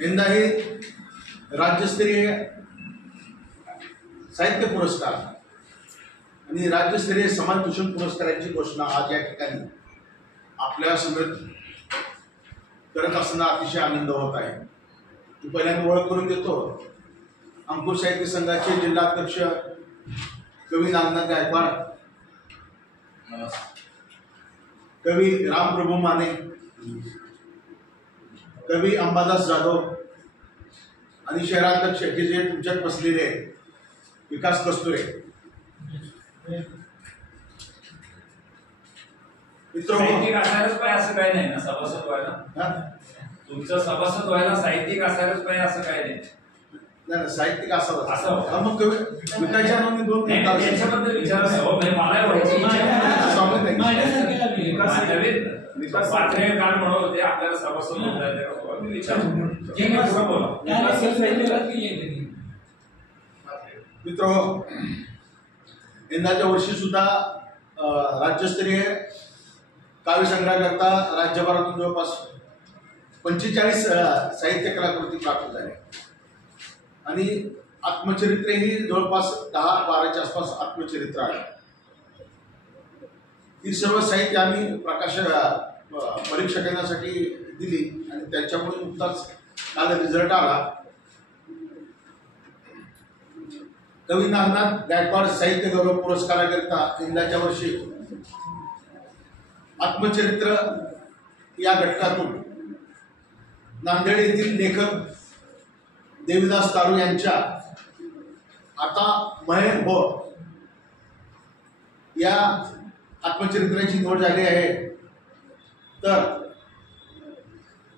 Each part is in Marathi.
यंदाही राज्यस्तरीय साहित्य पुरस्कार आणि राज्यस्तरीय समाजभूषण पुरस्काराची घोषणा आज या ठिकाणी आपल्या समोर करत असताना अतिशय आनंद होत आहे। मी पहिल्यांदा ओळख करून देतो। अंकुश साहित्य संघाचे जिल्हाध्यक्ष कवी नागनाथ गायकवाड, कवी रामप्रभू माने, कवी अंबादास जाधव आणि शहराध्यक्ष हे जे तुमच्यात बसलेले विकास कस्तुरे। साहित्यिक असायलाच पाहिजे असं काही नाही ना सभासद व्हायला। तुमचं सभासद व्हायला साहित्यिक असायलाच पाहिजे असं काही नाही। नाही साहित्यिक असावं असं मग विकायच्या नोंदी दोन याच्याबद्दल विचारायचं हो म्हणजे मला व्हायची विकास पात्रेकार म्हणत होते आपल्याला सभासद होता येते मी विचारतो ठीक आहे पुढे बोला। मित्र यंदाच्या वर्षी सुद्धा राज्यस्तरीय काव्य संग्रहाकरता राज्यभरातून जवळपास 45 साहित्य कलाकृती प्राप्त झाल्या आणि आत्मचरित्र ही जवळपास 10-12च्या आसपास आत्मचरित्र आहे। ही सर्व साहित्य आम्ही परीक्षकांसाठी दिली आणि त्याच्यामुळे नुकताच काल रिझल्ट आला। कवी नागनाथ गायकवाड साहित्य गौरव पुरस्काराकरिता यंदाच्या वर्षी आत्मचरित्र या घटकातून नांदेड येथील लेखक देवीदास तारू यांच्या आता महेर हो या आत्मचरित्राची निवड झाली आहे। तर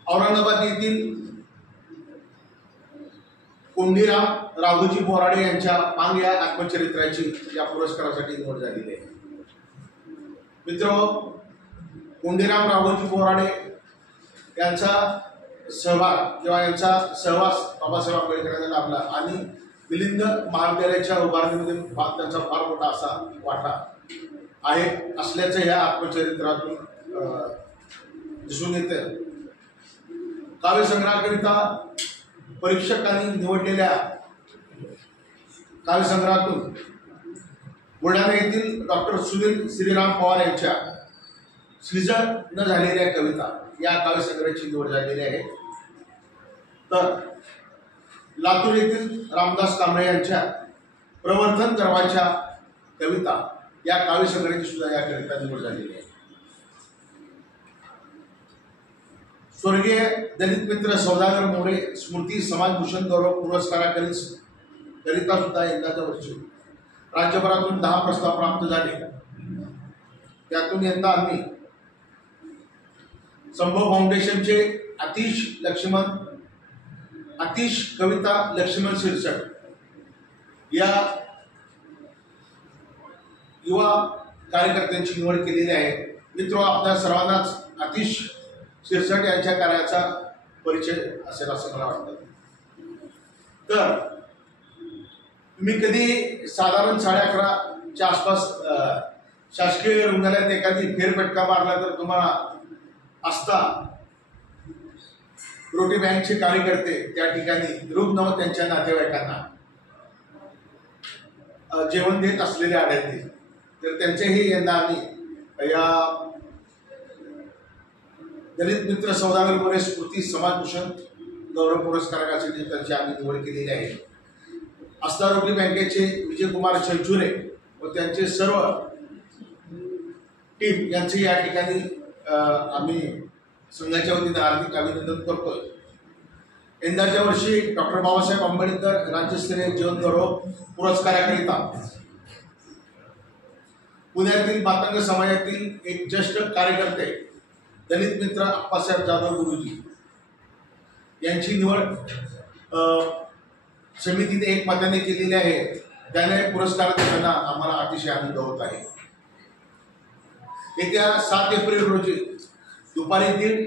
औरंगाबाद येथील कोंडीराम राघोजी बोराडे यांच्या पांग या आत्मचरित्राची या पुरस्कारासाठी निवड झालेली आहे। मित्र कोंडीराम राघोजी बोराडे यांचा सहभाग किंवा यांचा सहवास बाबासाहेब आंबेडकरांना लाभला आणि मिलिंद महाविद्यालयाच्या उभारणीमध्ये त्यांचा फार मोठा असा वाटा आहे असल्याचं या आत्मचरित्रातून दिसून येतं। काव्य संग्रहाकरिता परीक्षकांनी निवडलेल्या काव्य संग्रहातून बुलढाणा येथील डॉक्टर सुनील श्रीराम पवार यांच्या सृजन न झालेल्या कविता या काव्य संग्रहाची निवड झालेली आहे। तर लातूर येथील रामदास कांबळे यांच्या प्रवर्तन गर्वाच्या कविता या काव्य संग्रहाची सुद्धा याकरिता निवड झालेली आहे। स्वर्गीय दलित मित्र सौदागर मोरे स्मृती समाजभूषण गौरव पुरस्काराकरिता सुद्धा यंदाच्या वर्षी राज्यभरातून 10 प्रस्ताव प्राप्त झाले। त्यातून यंदा आम्ही संभव फाउंडेशनचे आतिश कविता लक्ष्मण शीर्षक या युवा कार्यकर्त्यांची निवड केलेली आहे। मित्र आपल्या सर्वांनाच आतिश शीर्षक यांच्या कार्याचा परिचय असेल असं मला वाटतं। तर तुम्ही कधी साधारण 11:30च्या आसपास शासकीय रुग्णालयात एखादी फेरफटका मारला तर तुम्हाला आस्था रोटी बँकचे कार्यकर्ते त्या ठिकाणी रुग्ण व त्यांच्या नातेवाईकांना जेवण देत असलेले आढळतील। तर त्यांचेही यंदा आम्ही या दलित मित्र सौदागर मोरे स्मृती समाजभूषण गौरव पुरस्कारासाठी त्यांची आम्ही निवड केलेली आहे। आस्था रोटी बँकेचे विजयकुमार चंचुरे व त्यांचे सर्व टीम यांचे या ठिकाणी आम्ही संघाच्या वतीने हार्दिक अभिनंदन करतोय। यंदाच्या वर्षी डॉक्टर बाबासाहेब आंबेडकर राज्यस्तरीय जीवन गौरव पुरस्काराकरिता पुण्यातील मातंग समाजातील एक ज्येष्ठ कार्यकर्ते दलित मित्र अप्पासाहेब जाधव गुरुजी यांची निवड समितीने एकमताने केलेली आहे। त्याने पुरस्कार देताना आम्हाला अतिशय आनंद होत आहे। येत्या 7 एप्रिल रोजी दुपारी 3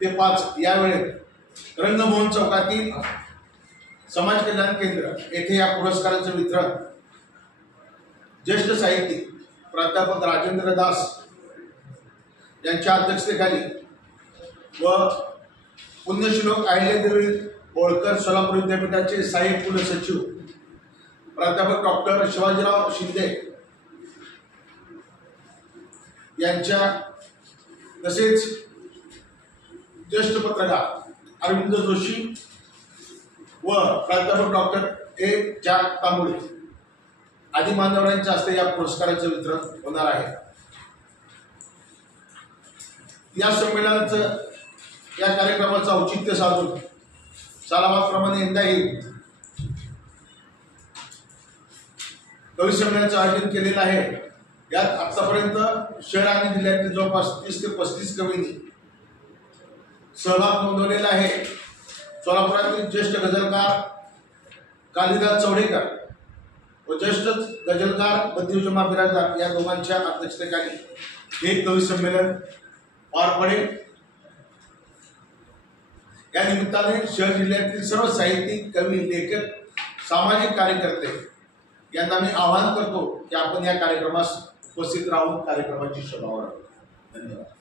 ते 5 या वेळेत रंगमोहन चौकातील समाज कल्याण केंद्र येथे या पुरस्काराचे वितरण ज्येष्ठ साहित्यिक प्राध्यापक राजेंद्र दास यांच्या अध्यक्षतेखाली व पुण्यश्लोक अहिल्यादेवी होळकर सोलापूर विद्यापीठाचे सहाय्यक कुलसचिव प्राध्यापक डॉक्टर शिवाजीराव शिंदे यांच्या तसेच ज्येष्ठ पत्रकार अरविंद जोशी व प्राध्यापक डॉक्टर ए जाग तांबोळे आदी मान्यवरांच्या हस्ते या पुरस्काराचे वितरण होणार आहे। या संमेलनाचं या कार्यक्रमाचं औचित्य साधून सालाबादप्रमाणे यंदाही कवी संमेलनाचं आयोजन केलेलं आहे। यात आतापर्यंत शहर आणि जिल्ह्यातील जवळपास 30 ते 35 कवींनी सहभाग नोंदवलेला आहे। सोलापुरातील ज्येष्ठ गझलकार कालिदास चौडेकर व ज्येष्ठ गझलकार बदियुज्जमा बिराजदार या दोघांच्या अध्यक्षतेखाली हे कवी संमेलन पार पडेल। या निमित्ताने शहर जिल्ह्यातील सर्व साहित्यिक कवी लेखक सामाजिक कार्यकर्ते यांना मी आवाहन करतो की आपण या कार्यक्रमास उपस्थित राहून कार्यक्रमाची शोभा वाढवू। धन्यवाद।